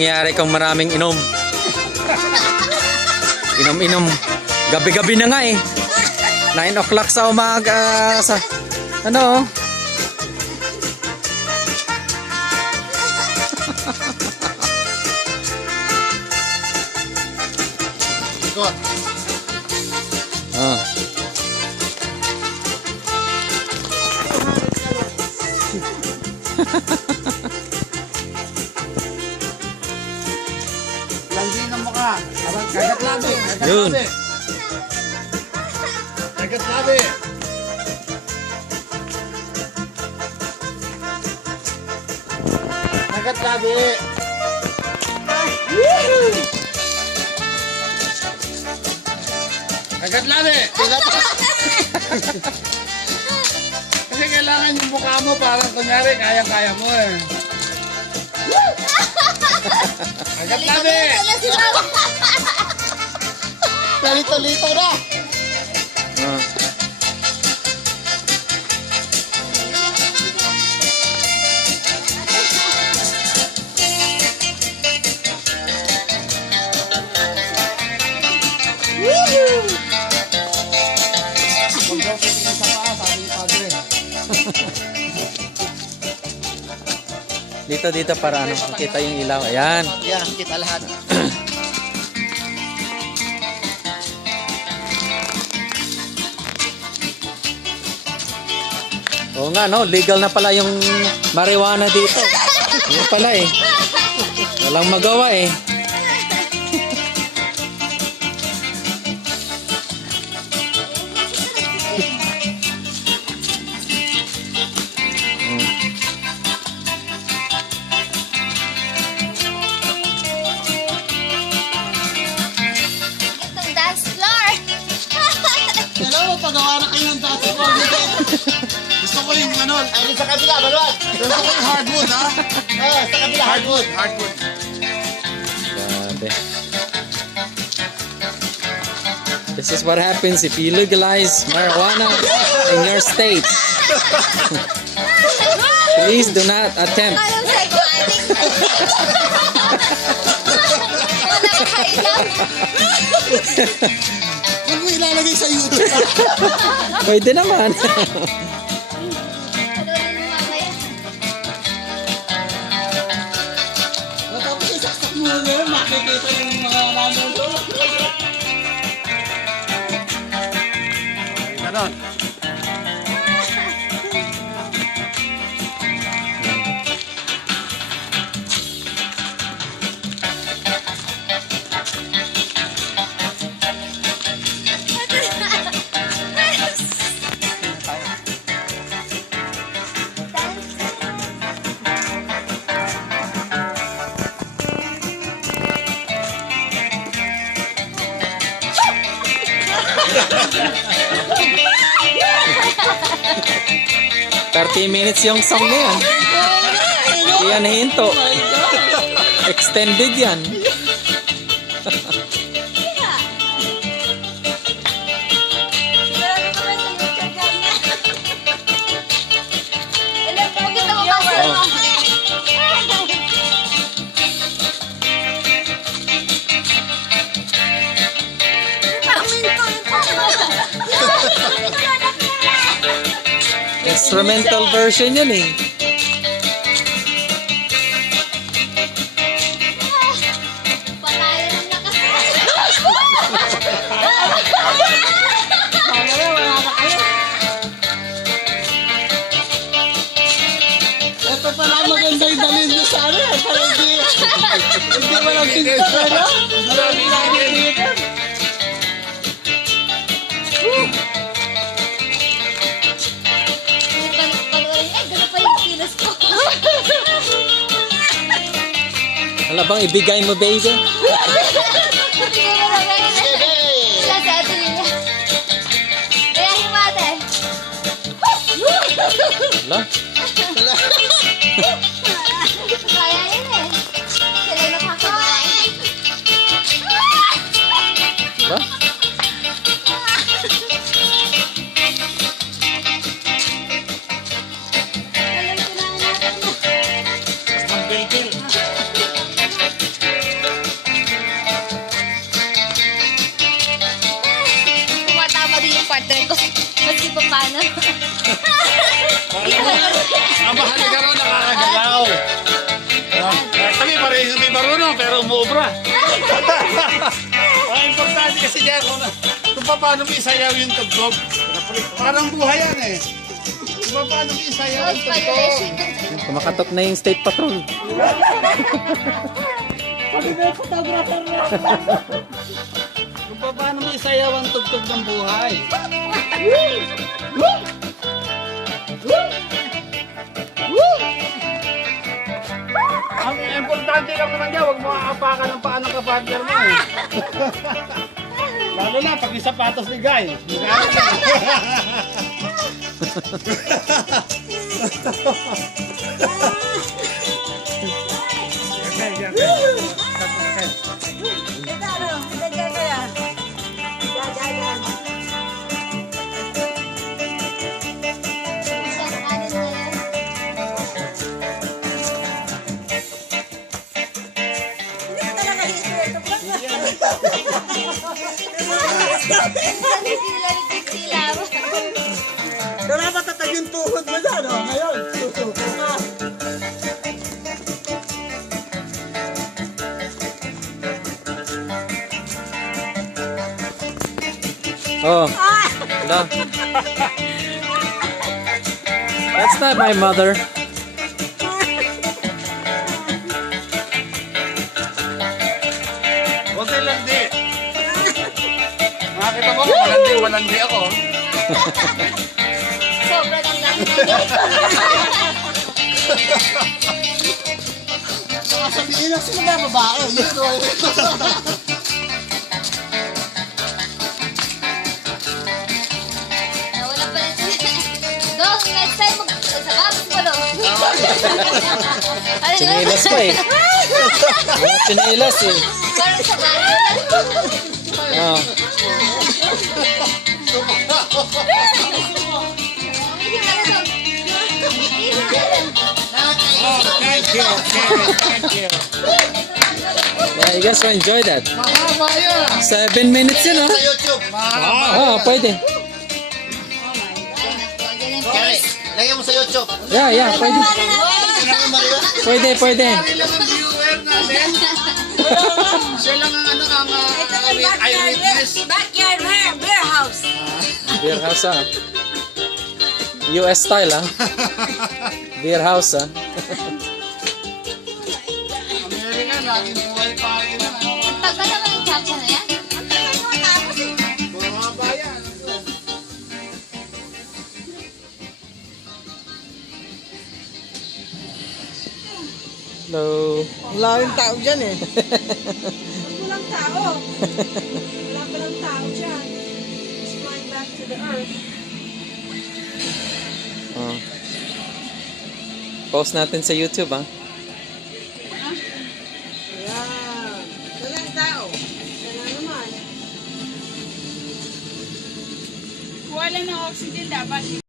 mangyayari kung maraming inom. Inom-inom. Gabi-gabi na nga eh. 9 o'clock sa umaga. Sa, ano? Ikot. Oh. Lansin ng mukha. Kagat labi. Yun. Kagat labi. Kagat labi. Kagat labi. Kasi kailangan yung mukha mo parang kunyari kaya-kaya mo eh. Kagat labi. Talito-lito na. Oh. Huwag daw titingin sa paa, sabi ni Padre. Dito para ano, makita yung ilaw. Ayan. Yan, kita lahat. Oo nga, no? Legal na pala yung marijuana dito. Yun pala eh. Walang magawa eh. Itong dance floor. Alam mo, pagawa na kayo ng dati ko. Gusto ko yung ano. Ay, sa kabila, balwag. Gusto ko yung hardwood, ha? Sa kabila, hardwood. Hardwood. Grabe. This is what happens if you legalize marijuana in your state. Please do not attempt. Alam sa ko, ating. Wala ka kailang. Huwag mo ilalagay sa YouTube. Pwede naman. Panoodin mo mamaya. Tapos isaksak mo na yun, makikita yung mga nanonood. Ganon. Minutes yung song na yan. Hindi yan hinto. Extended yan. Instrumental version yun eh. Patayan ng lakas. Ito pala maganda yung dalhin nyo sa ano eh. Para hindi walang pinta, ano? Marami lang dito. Ay, gano'n pa yung kilos ko. Wala bang ibigay mo, baby? Sige mo na ba yun? Wala sa atin niya. Kaya himate. Wala. Kaya yun eh. Sila yung nakakakain. Diba? Alam ko na natin na. ano. Ang mahalaga raw nakakagalaw. Kami pareho hindi marunong pero umuubra. Ang importante kasi dyan kung paano mo isayaw yung tugtog. Parang buhay yan eh. Kung paano mo isayaw yung tugtog. Violation. Kumakatok na yung State Patrol. Kung paano mo isayaw ang tugtog ng buhay. Ang importante lang naman dyan, huwag mo aapakan ng paa ng kapartner mo eh. Lalo na pag yung sapatos ni Guy. Pero matatag yung tuhod mo dyan, oh. Ngayon, susuko ka. Oh. Hello. That's not my mother. Huwag kayo landi. Makakita mo, walandi ako. Sobra ng laki. Sabihin lang sino ba babae? Yun, oh. Wala pa rin. Go, next time sa basketball. Chinilas pa eh. Mga chinilas eh. Parang sa basketball. Oh. Thank you. Yeah, you guys will enjoy that. Mahaba yun. 7 minutes yun, oh. YouTube. Ah, pwede. Lagyan mo sa YouTube. Yeah, pwede. Pwede. Kami lang ang viewer natin. Siya lang ang ano, ang eyewitness. Backyard warehouse. Beer house, ah. US style, ah. Beer house, ah. Amerika, laging buhay pa rin. Tagal naman yung champion na yan. Mahaba yan. Hello. Wala yung tao dyan eh. Walang tao. Wala palang tao dyan. It's flying back to the earth. Oh. Post natin sa YouTube, ah. Ayan. Walang tao. Sana naman. Wala ng oxygen dapat.